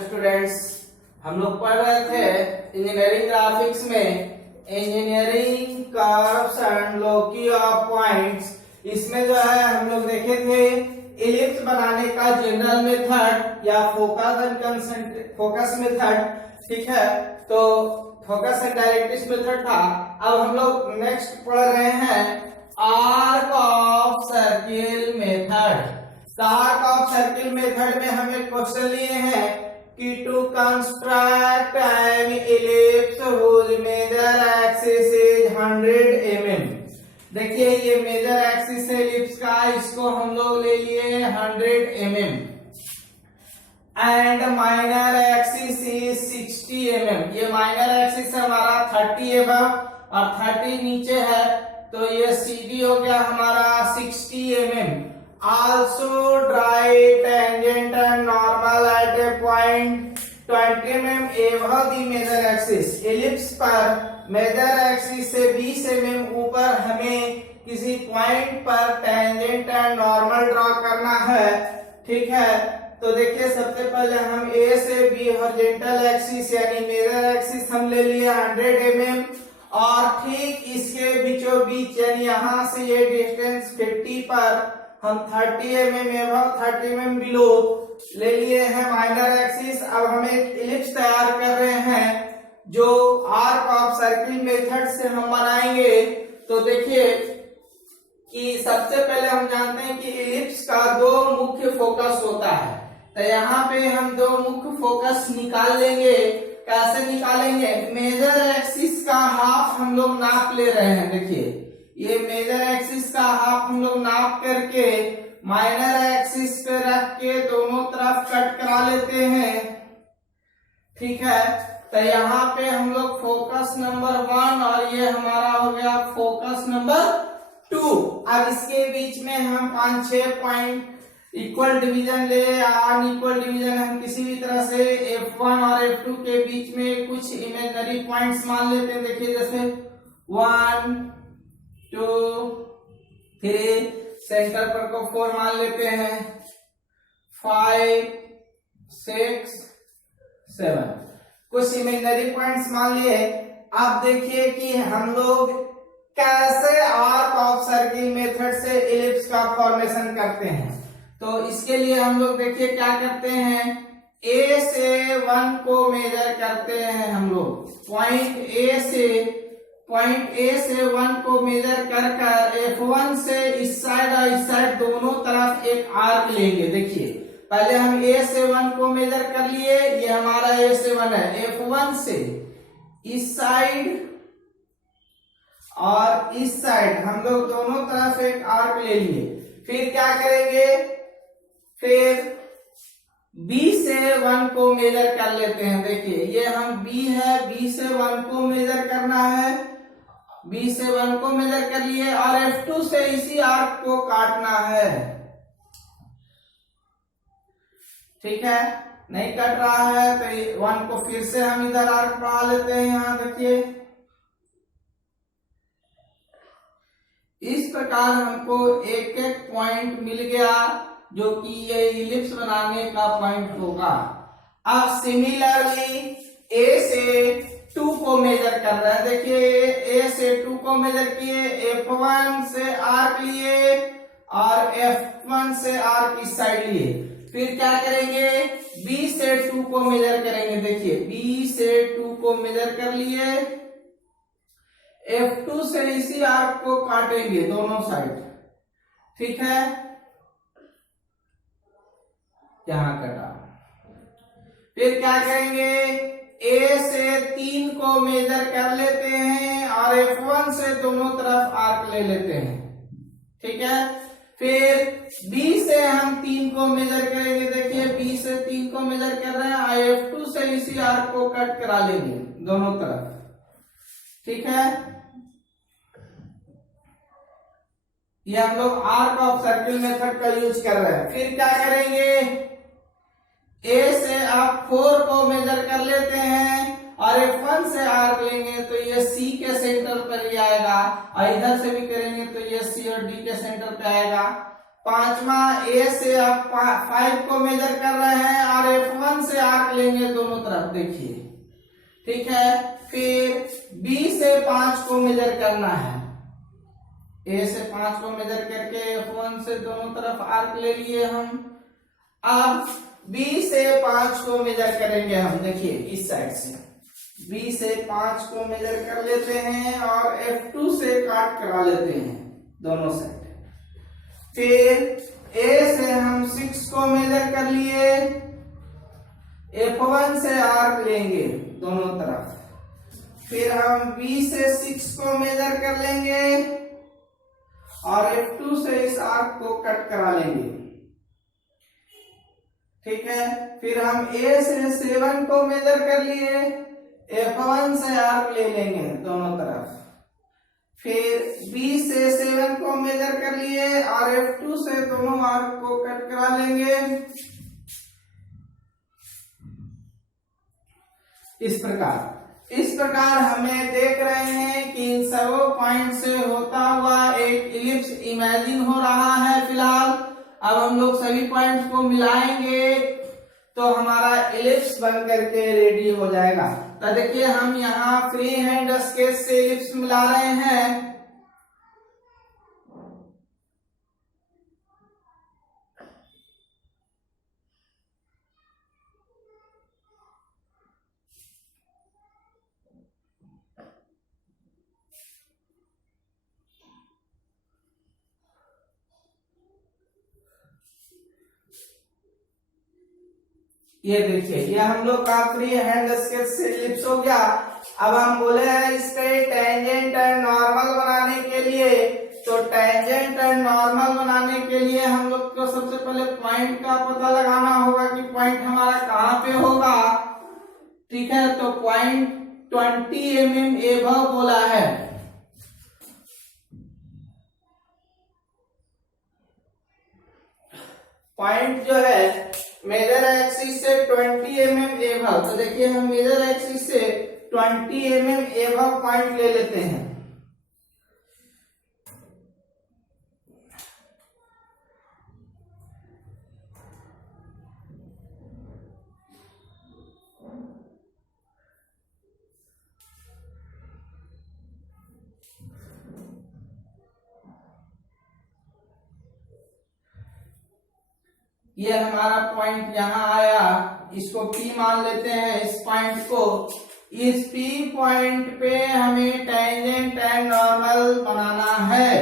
Students, हम लोग पढ़ रहे थे इंजीनियरिंग ग्राफिक्स में engineering curves and Loki of points. इसमें जो है हम लोग देखे थे इलिप्स बनाने का जनरल मेथड या फोकस मेथड। ठीक है, तो फोकस एंड डायरेक्ट्रिक्स मेथड था। अब हम लोग नेक्स्ट पढ़ रहे हैं arc of circle method. Arc of circle method में हमें क्वेश्चन लिए हैं कि to construct an ellipse whose major axis is 100 mm। देखिए ये मेजर एक्सिस है इलिप्स का, इसको हम लोग ले लिए 100 mm and minor axis is 60 mm। ये माइनर एक्सिस हमारा 30 एबव और 30 नीचे है, तो ये CD हो गया हमारा 60 mm। Also draw tangent and normal at a point 20 mm above the major axis। Ellipse पर मेजर एक्सिस से 20 mm ऊपर हमें किसी पॉइंट पर टेंजेंट एंड नॉर्मल ड्रॉ करना है। ठीक है, तो देखिए सबसे पहले हम A से B हॉरिजॉन्टल एक्सिस यानी मेजर एक्सिस हम ले लिए 100 mm और ठीक इसके बीचों बीच यानी यहाँ से ये डिस्टेंस 50 पर हम 30 mm एबव 30 mm बिलो ले लिए हैं माइनर एक्सिस। अब हम एक इलिप्स तैयार कर रहे हैं जो आर्क ऑफ सर्किल मेथड से हम बनाएंगे। तो देखिए कि सबसे पहले हम जानते हैं कि इलिप्स का दो मुख्य फोकस होता है, तो यहाँ पे हम दो मुख्य फोकस निकाल लेंगे। कैसे निकालेंगे? मेजर एक्सिस का हाफ हम लोग नाप ले रहे हैं। देखिए ये मेजर एक्सिस का हाफ हम लोग नाप करके माइनर एक्सिस पे रख के दोनों तरफ कट करा लेते हैं। ठीक है, तो यहाँ पे हम लोग फोकस नंबर 1 और ये हमारा हो गया फोकस नंबर 2। अब इसके बीच में हम 5-6 पॉइंट इक्वल डिवीजन ले या अनइक्वल डिवीजन हम किसी भी तरह से F1 और F2 के बीच में कुछ इमेजिनरी पॉइंट्स मान लेते हैं। देखिए जैसे 1 2 3, सेंटर पर को 4 मान लेते हैं, 5 6 7 कुछ इमेजिनरी पॉइंट्स मान लिए। अब देखिए कि हम लोग कैसे आर्क ऑफ सर्किल मेथड से इलिप्स का फॉर्मेशन करते हैं। तो इसके लिए हम लोग देखिए क्या करते हैं, A से 1 को मेजर करते हैं हम लोग। पॉइंट A से 1 को मेजर कर F1 से इस साइड और इस साइड दोनों तरफ एक आर्क लेंगे। देखिए पहले हम A से 1 को मेजर कर लिए, ये हमारा A से 1 है। F1 से इस साइड और इस साइड हम लोग दोनों तरफ एक आर्क ले लिए। फिर क्या करेंगे, फिर B से 1 को मेजर कर लेते हैं। देखिए ये हम B है, B से 1 को मेजर करना है, B से 1 को मेजर कर लिए और F2 से इसी आर्क को काटना है। ठीक है, नहीं कट रहा है तो 1 को फिर से हम इधर आर्क बढ़ा लेते हैं। यहाँ देखिए इस प्रकार हमको एक एक पॉइंट मिल गया जो कि ये इलिप्स बनाने का पॉइंट होगा। अब सिमिलरली A से 2 को मेजर कर रहे हैं। देखिए A से 2 को मेजर किए, F1 से आर्क लिए और F1 से आर्क इस साइड लिए। फिर क्या करेंगे, B से 2 को मेजर करेंगे। देखिए B से 2 को मेजर कर लिए, F2 से इसी आर्क को काटेंगे दोनों साइड। ठीक है, यहां कटा। फिर क्या करेंगे, A से 3 को मेजर कर लेते हैं और F1 से दोनों तरफ आर्क ले लेते हैं। ठीक है, फिर B से हम 3 को मेजर करेंगे। देखिए B से 3 को मेजर कर रहे हैं और F2 से इसी आर्क को कट करा लेंगे दोनों तरफ। ठीक है, ये हम लोग आर्क ऑफ सर्किल मेथड का यूज कर रहे हैं। फिर क्या करेंगे, A से आप 4 को मेजर कर लेते हैं और F1 से आर्क लेंगे तो ये C के सेंटर पर ही आएगा और इधर से भी करेंगे तो ये C और D के सेंटर पे आएगा। पांचवा ए से आप 5 को मेजर कर रहे हैं और F1 से आर्क लेंगे दोनों तरफ, देखिए ठीक है। फिर B से 5 को मेजर करना है, A से 5 को मेजर करके F1 से दोनों तरफ आर्क ले लिए हम। अब B से 5 को मेजर करेंगे हम, देखिए इस साइड से B से 5 को मेजर कर लेते हैं और F2 से काट करा लेते हैं दोनों साइड। फिर A से हम 6 को मेजर कर लिए, F1 से आर्क लेंगे दोनों तरफ। फिर हम B से 6 को मेजर कर लेंगे और F2 से इस आर्क को कट करा लेंगे, ठीक है। फिर हम A से 7 को मेजर कर लिए, F1 से आर्क ले लेंगे दोनों तरफ। फिर B से 7 को मेजर कर लिए और F2 से दोनों आर्क को कट करा लेंगे। इस प्रकार हमें देख रहे हैं कि इन सबों पॉइंट से होता हुआ एक इलिप्स इमेजिन हो रहा है फिलहाल। अब हम लोग सभी पॉइंट्स को मिलाएंगे तो हमारा इलिप्स बन करके रेडी हो जाएगा। तो देखिए हम यहाँ फ्री हैंड स्केच से इलिप्स मिला रहे हैं। ये देखिए ये हम लोग का फ्री हैंड स्केच से इलिप्स हो गया। अब हम बोले हैं इसके टेंजेंट एंड नॉर्मल बनाने के लिए, तो टेंजेंट एंड नॉर्मल बनाने के लिए हम लोग को सबसे पहले पॉइंट का पता लगाना होगा कि पॉइंट हमारा कहाँ पे होगा, ठीक है। तो पॉइंट 20 mm एबव बोला है। पॉइंट जो है मेजर एक्सिस से 20 mm एबव, तो देखिए हम मेजर एक्सिस से 20 mm एबव पॉइंट ले लेते हैं। ये हमारा पॉइंट यहाँ आया, इसको P मान लेते हैं इस पॉइंट को। इस P पॉइंट पे हमें टेंजेंट एंड नॉर्मल बनाना है।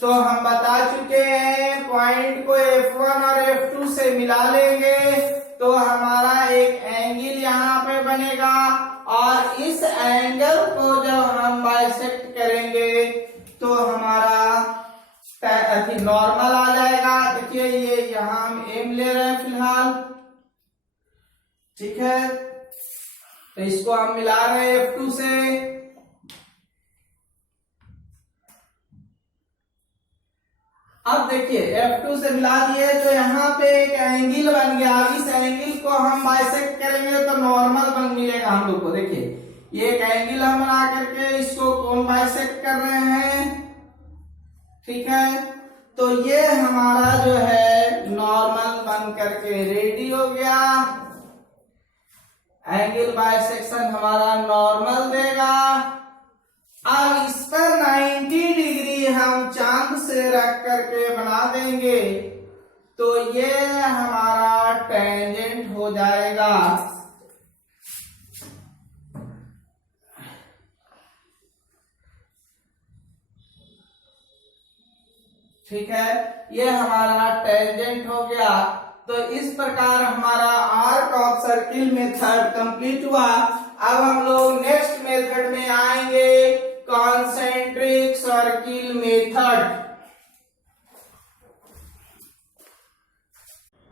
तो हम बता चुके हैं पॉइंट को F1 और F2 से मिला लेंगे तो हमारा एक एंगल यहाँ पे बनेगा और इस एंगल को जब हम बाइसेक्ट करेंगे तो हमारा नॉर्मल आ जाएगा। देखिए ये यहाँ हम एम ले रहे हैं फिलहाल, ठीक है। तो इसको हम मिला रहे हैं F2 से। अब देखिए F2 से मिला दिए तो यहाँ पे एक एंगल बन गया। इस एंगल को हम बाइसेक्ट करेंगे तो नॉर्मल बन मिलेगा हम लोग को। देखिए ये एक एंगल हम बना करके इसको कौन बाइसेक्ट कर रहे हैं, ठीक है। तो ये हमारा जो है नॉर्मल बन करके रेडी हो गया। एंगल बाइसेक्शन हमारा नॉर्मल देगा। अब इस पर 90 डिग्री हम चांद से रख करके बना देंगे तो ये हमारा टेंजेंट हो जाएगा। ठीक है, ये हमारा टेंजेंट हो गया। तो इस प्रकार हमारा arc of circle method complete हुआ। अब हम लोग नेक्स्ट मेथड में आएंगे, कॉन्सेंट्रिक सर्किल मेथड।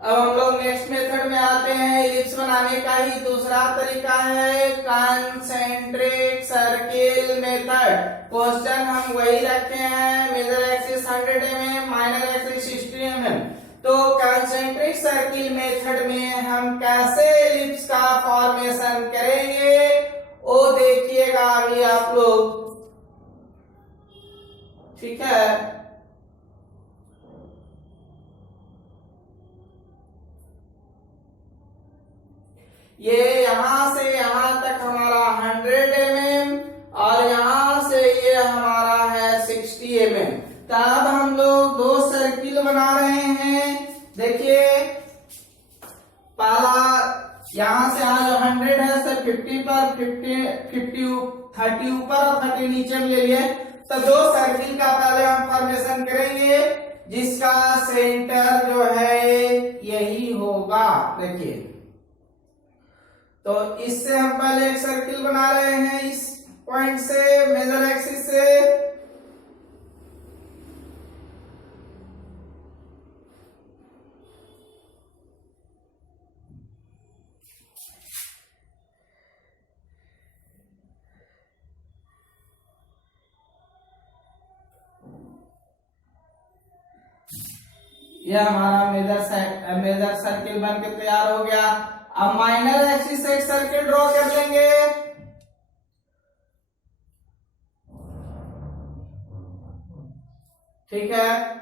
अब हम लोग नेक्स्ट मेथड में आते हैं। इलिप्स बनाने का ही दूसरा तरीका है कॉन्सेंट्रिक सर्किल मेथड। क्वेश्चन हम वही रखे हैं, major axis 100 mm, minor axis 60 mm। तो कॉन्सेंट्रिक सर्किल मेथड में हम कैसे इलिप्स का फॉर्मेशन करेंगे वो देखिएगा अभी आप लोग, ठीक है। ये यहाँ से यहाँ तक हमारा 100 mm और यहाँ से ये हमारा है 60 mm। तब हम लोग दो सर्किल बना रहे हैं। देखिए पहला यहाँ से यहाँ जो 100 है सर 50 पर 30 ऊपर और 30 नीचे में ले लिए। तो दो सर्किल का पहले हम फॉर्मेशन करेंगे जिसका सेंटर जो है यही होगा। देखिए तो इससे हम पहले एक सर्किल बना रहे हैं इस पॉइंट से मेजर एक्सिस से। यह हमारा मेजर सर्किल बन के तैयार हो गया। अब माइनर एक्सिस से एक सर्किल ड्रॉ कर लेंगे। ठीक है,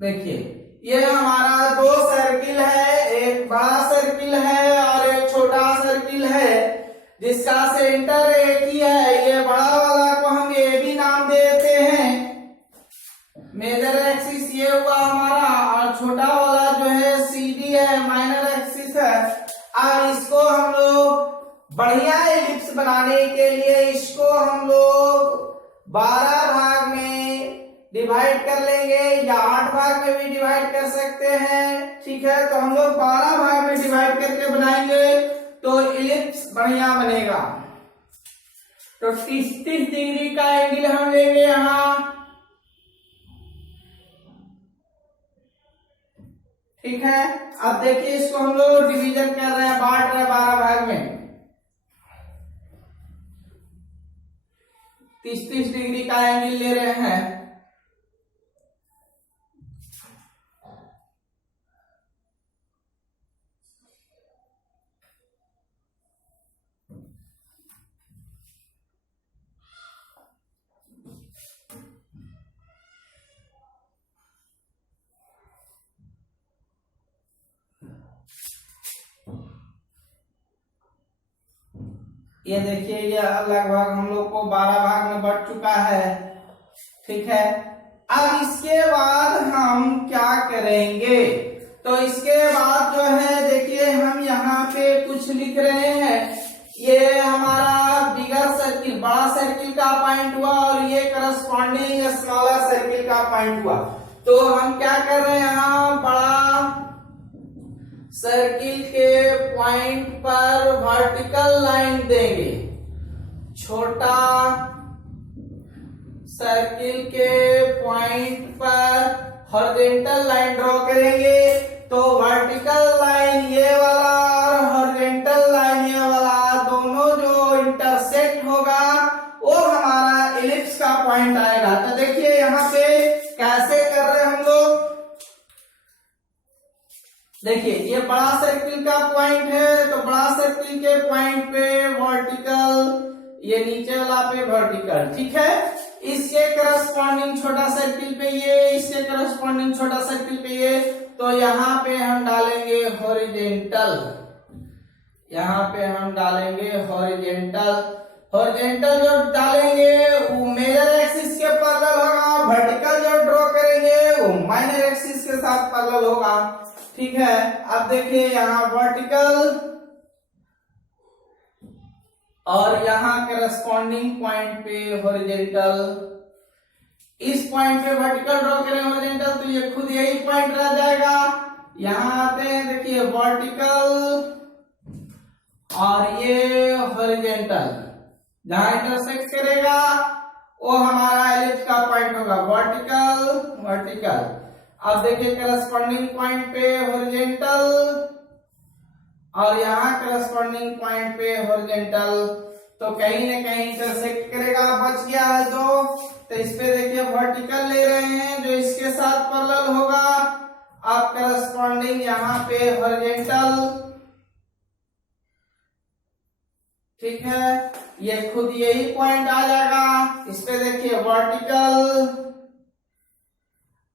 देखिए ये हमारा दो सर्किल है, एक बड़ा सर्किल है और एक छोटा सर्किल है जिसका सेंटर एक ही है। ये बड़ा वाला को हम ए बी नाम देते हैं, मेजर एक्सिस ये हुआ हमारा, और छोटा वाला जो है सी डी है, माइनर एक्सिस है। अब इसको हम लोग बढ़िया एलिप्स बनाने के लिए इसको हम लोग 12 भाग में डिवाइड कर लेंगे या 8 भाग में भी डिवाइड कर सकते हैं। ठीक है, तो हम लोग 12 भाग में डिवाइड करके बनाएंगे तो इलिप्स बढ़िया बनेगा। तो 30 डिग्री का एंगल हम लेंगे यहाँ। ठीक है, अब देखिए इसको हम लोग डिवीजन कर रहे हैं, बांट रहे हैं 12 भाग में। 30 डिग्री का एंगल ले रहे हैं। ये देखिए ये लगभग हम लोग को 12 भाग में बढ़ चुका है। ठीक है, अब इसके बाद हम क्या करेंगे? तो इसके बाद जो है देखिए हम यहाँ पे कुछ लिख रहे हैं। ये हमारा बिगर सर्किल, बड़ा सर्किल का पॉइंट हुआ और ये करस्पॉन्डिंग स्मॉलर सर्किल का पॉइंट हुआ। तो हम क्या कर रहे हैं, यहाँ बड़ा सर्किल के पॉइंट पर वर्टिकल लाइन देंगे, छोटा सर्किल के पॉइंट पर हॉरिजॉन्टल लाइन ड्रॉ करेंगे। तो वर्टिकल लाइन ये वाला और हॉरिजॉन्टल लाइन ये वाला दोनों जो इंटरसेक्ट होगा वो हमारा इलिप्स का पॉइंट आएगा। तो देखिए यहाँ पे कैसे कर रहे हैं हम लोग। देखिए ये बड़ा सर्किल का पॉइंट है, तो बड़ा सर्किल के पॉइंट पे वर्टिकल, ये नीचे वाला पे वर्टिकल। ठीक है, इसके करस्पॉन्डिंग छोटा सर्किल पे ये, इसके करस्पॉन्डिंग छोटा सर्किल पे ये। तो यहाँ पे हम डालेंगे हॉरिजॉन्टल, यहाँ पे हम डालेंगे हॉरिजॉन्टल। हॉरिजॉन्टल जो डालेंगे वो मेजर एक्सिस के पैरेलल होगा, वर्टिकल जो ड्रॉ करेंगे वो माइनर एक्सिस के साथ पैरेलल होगा। ठीक है, अब देखिए यहाँ वर्टिकल और यहाँ करस्पॉन्डिंग पॉइंट पे हॉरिजॉन्टल। इस पॉइंट पे वर्टिकल ड्रॉ करें हॉरिजॉन्टल तो ये खुद यही पॉइंट रह जाएगा। यहाँ आते हैं, देखिए वर्टिकल और ये हॉरिजॉन्टल जहां इंटरसेक्ट करेगा वो हमारा एलिप्स का पॉइंट होगा, वर्टिकल वर्टिकल। अब देखिए करस्पॉन्डिंग पॉइंट पे हॉरिजॉन्टल और यहाँ करस्पॉन्डिंग पॉइंट पे हॉरिजॉन्टल, तो कहीं ना कहीं इंटरसेक्ट करेगा। बच गया है दो, तो इस पे देखिए वर्टिकल ले रहे हैं जो इसके साथ पैरेलल होगा। अब करस्पॉन्डिंग यहाँ पे हॉरिजॉन्टल ठीक है, ये खुद यही पॉइंट आ जाएगा। इस पे देखिए वर्टिकल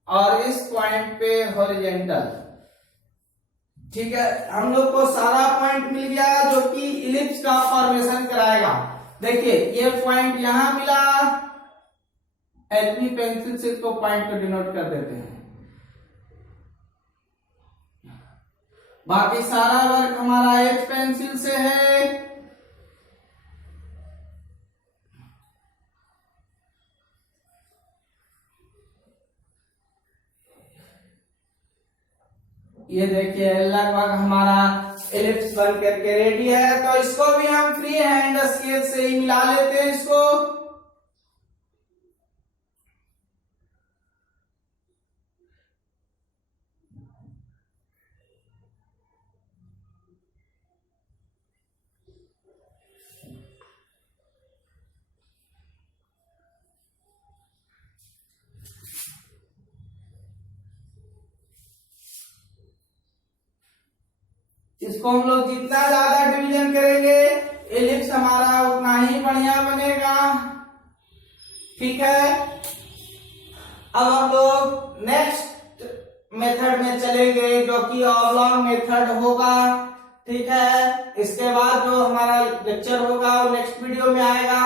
और इस पॉइंट पे हॉरिजेंटल। ठीक है, हम लोग को सारा पॉइंट मिल गया जो कि इलिप्स का फॉर्मेशन कराएगा। देखिए ये पॉइंट यहां मिला, एचबी पेंसिल से इसको पॉइंट को डिनोट कर देते हैं। बाकी सारा वर्क हमारा एच पेंसिल से है। ये देखिए लगभग हमारा एलिप्स बन करके रेडी है। तो इसको भी हम फ्री हैंड स्केच से ही मिला लेते हैं इसको। इसको हम लोग जितना ज्यादा डिवीजन करेंगे एलिप्स हमारा उतना ही बढ़िया बनेगा। ठीक है, अब हम लोग नेक्स्ट मेथड में चलेंगे जो कि ऑब्लॉन्ग मेथड होगा। ठीक है, इसके बाद जो हमारा लेक्चर होगा वो नेक्स्ट वीडियो में आएगा।